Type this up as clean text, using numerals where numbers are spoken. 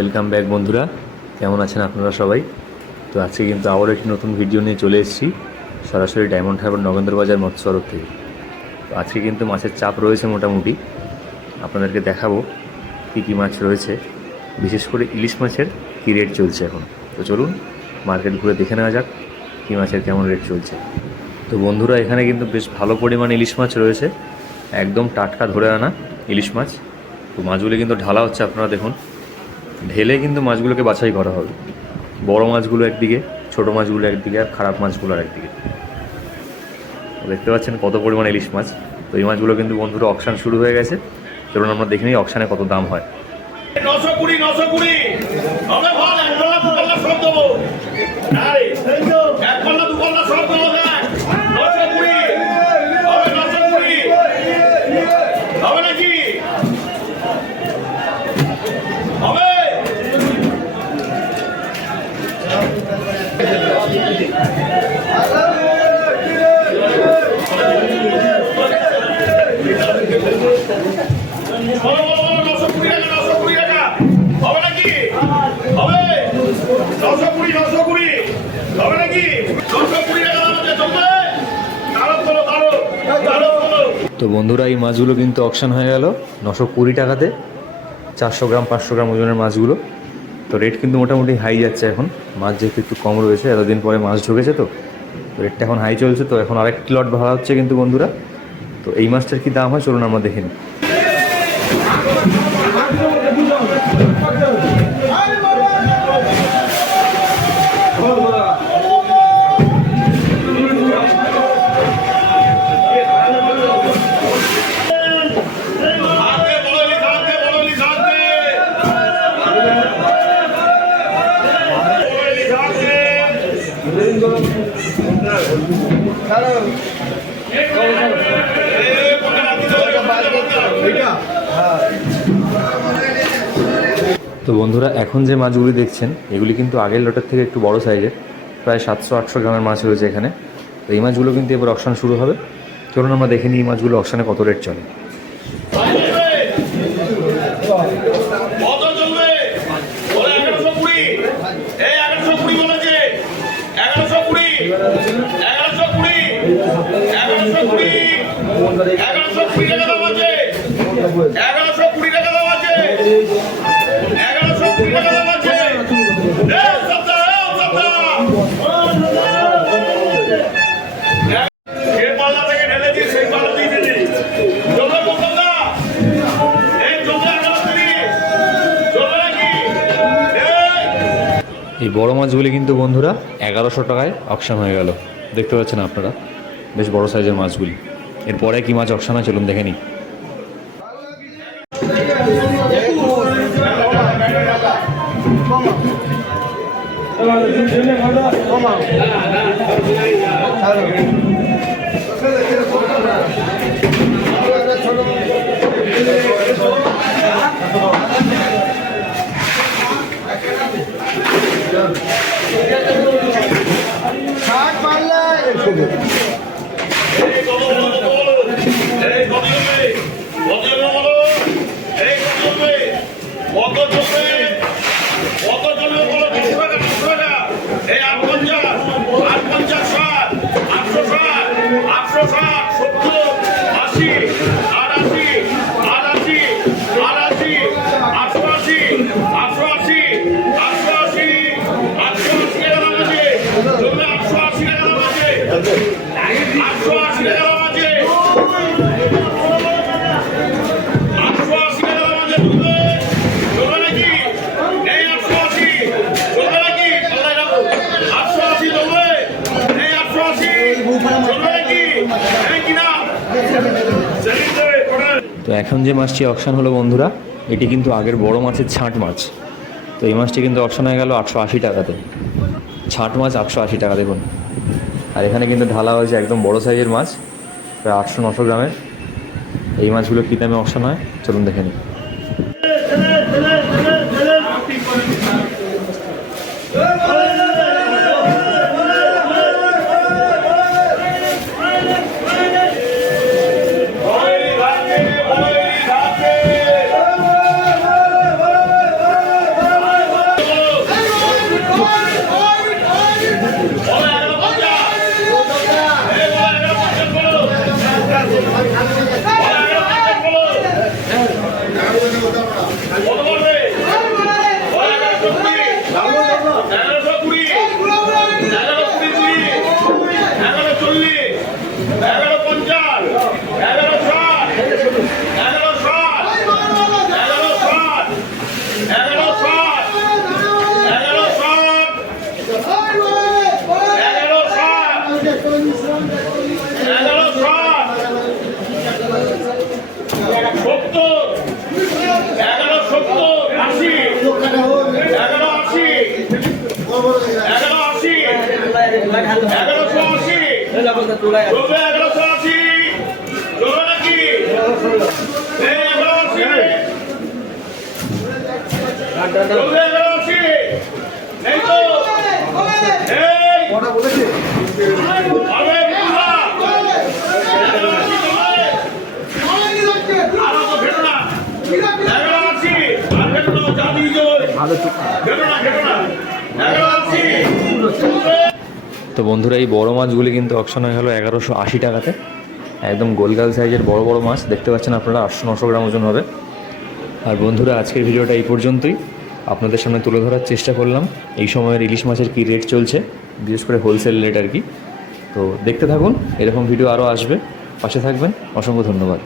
Welcome back বন্ধুরা, কেমন আছেন আপনারা সবাই? তো আজকে কিন্তু আবার একটি নতুন ভিডিও নিয়ে চলে এসেছি সরাসরি ডায়মন্ড হারবার নগেন্দ্র বাজার মৎস্য আড়ত থেকে। তো আজকে কিন্তু মাছের চাপ রয়েছে মোটামুটি, আপনাদেরকে দেখাবো কী কী মাছ রয়েছে, বিশেষ করে ইলিশ মাছের কী রেট চলছে এখন। তো চলুন মার্কেট ঘুরে দেখে নেওয়া যাক কী মাছের কেমন রেট চলছে। তো বন্ধুরা, এখানে কিন্তু বেশ ভালো পরিমাণে ইলিশ মাছ রয়েছে, একদম টাটকা ধরে আনা ইলিশ মাছ। তো মাছগুলো কিন্তু ঢালা হচ্ছে, আপনারা দেখুন, ঢেলে কিন্তু মাছগুলোকে বাছাই করা হবে। বড় মাছগুলো একদিকে, ছোট মাছগুলো একদিকে, আর খারাপ মাছগুলো আর একদিকে। দেখতে পাচ্ছেন কত পরিমাণ ইলিশ মাছ। তো এই মাছগুলো কিন্তু বন্ধুরা অকশান শুরু হয়ে গেছে। চলুন আমরা দেখে নিই অকশানে কত দাম হয়। 920 920 হবে ভাই, এক পাল্লা দু পাল্লা সব দেবো। আরে এক পাল্লা দু পাল্লা সব দেবো। দেখ 920 হবে, 920 হবে নাকি? হবে। তো বন্ধুরা, এই মাছগুলো কিন্তু অকশান হয়ে গেল 920 টাকাতে, 400 গ্রাম 500 গ্রাম ওজনের মাছগুলো। তো রেট কিন্তু মোটামুটি হাই যাচ্ছে এখন, মাছ যেহেতু একটু কম রয়েছে, এতদিন পরে মাছ ঢুকেছে, তো রেটটা এখন হাই চলছে। তো এখন আরেকটি লট ভাড়া হচ্ছে কিন্তু বন্ধুরা। তো এই মাছটার কী দাম হয় চলুন আমরা দেখে নিই। তো বন্ধুরা, এখন যে মাছগুলি দেখছেন এগুলি কিন্তু আগের লটের থেকে একটু বড় সাইজের, প্রায় 700-800 গ্রামের মাছ রয়েছে এখানে। তো এই মাছগুলো কিন্তু এবার অকশান শুরু হবে। চলুন আমরা দেখে নিই এই মাছগুলো অকশানে কত রেট চলে। এই বড় মাছগুলি কিন্তু বন্ধুরা 1100 টাকায় অকশান হয়ে গেল। দেখতে পাচ্ছেন আপনারা, বেশ বড় সাইজের মাছগুলি। এরপরে কি মাছ অকশান হয় চলুন দেখে নিই। তো এখন যে মাছটি অকশান হলো বন্ধুরা, এটি কিন্তু আগের বড় মাছের ছাঁট মাছ। তো এই মাছটি কিন্তু অকশান হয়ে গেল 880 টাকাতে। ছাঁট মাছ 880 টাকা দেখুন। আর এখানে কিন্তু ঢালা হয়েছে একদম বড় সাইজের মাছ, প্রায় 800-900 গ্রামের। এই মাছগুলো কী দামে অকশান হয় চলুন দেখে নিই। চলবে 1180 চলবে নাকি এই 1180 চলবে 1180 এই তো এই আরে বুলা 1180 চলবে আরো তো ভেটো না 1180 আর ভেটো না যা দিয়েছো ভেটো না 1180 চলবে। তো বন্ধুরা এই বড় মাছগুলি কিন্তু অকশন হয়ে গেল 1180 টাকাতে, একদম গোলগাল সাইজের বড় বড় মাছ দেখতে পাচ্ছেন আপনারা, 800-900 গ্রাম ওজন হবে। আর বন্ধুরা আজকের ভিডিওটা এই পর্যন্তই, আপনাদের সামনে তুলে ধরার চেষ্টা করলাম এই সময়ের ইলিশ মাছের কী রেট চলছে, বিশেষ করে হোলসেল রেট আর কি। তো দেখতে থাকুন, এরকম ভিডিও আরও আসবে, পাশে থাকবেন, অসংখ্য ধন্যবাদ।